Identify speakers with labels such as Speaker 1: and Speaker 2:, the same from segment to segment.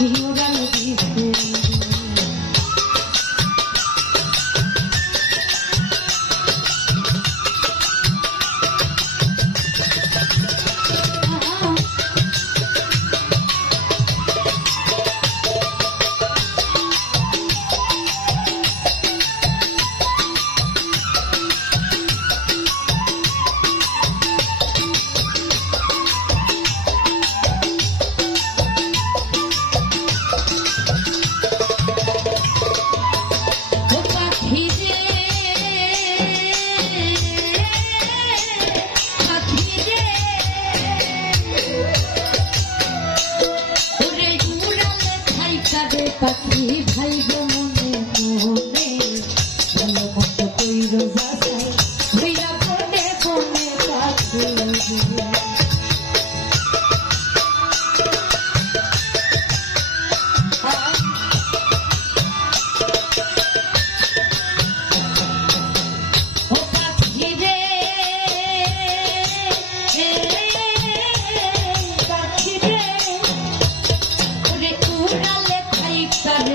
Speaker 1: Thank you. পাখি ভাই মনে মনে ভালো মতো যা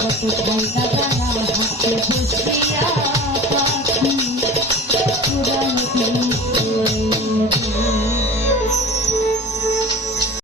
Speaker 1: কত ঘণ্টা